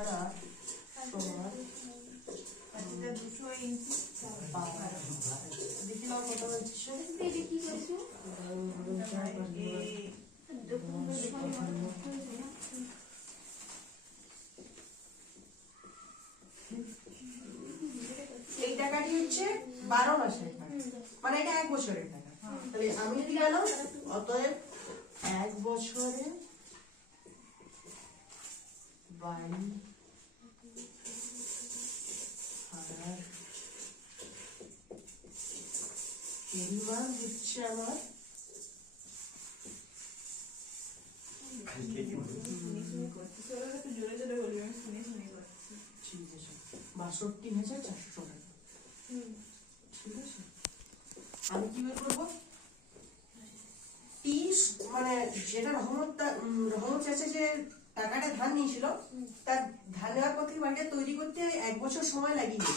ভাড়া তোমার 200 ইঞ্চি দেখি নাও কত হচ্ছে। কি করছো? এই টাকাটি হচ্ছে 12 মাসের টাকা, মানে এটা 1 বছরের টাকা। তাহলে আমি যদি গেলাম, অতএব 1 বছরে বাড়ি ভাড়ার পরিমাণ হচ্ছে আমার জোরে জোরে বলবি, আমি শুনে শুনে করছি। ঠিক আছে 62,400 টাকা। ঠিক আছে, আমি কি বের করবো? মানে যেটা রহমত চাষে যে টাকাটা ধান নিয়েছিল, তার ধান নেওয়ার পর থেকে বাড়িটা তৈরি করতে 1 বছর সময় লাগিয়েছে।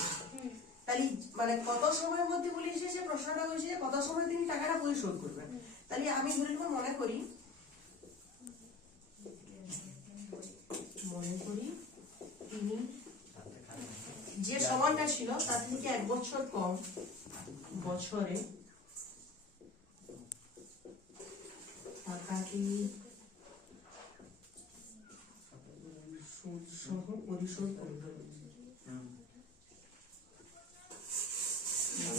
তাহলে মানে কত সময়ের মধ্যে বলে এসেছে, প্রশ্নটা হয়েছে কত সময় তিনি টাকাটা পরিশোধ করবেন। তাহলে আমি ধরে নেব, মনে করি তিনি যে সময়টা ছিল তার থেকে 1 বছর কম বছরে টাকাটি সুদ সহ পরিশোধ করবেন।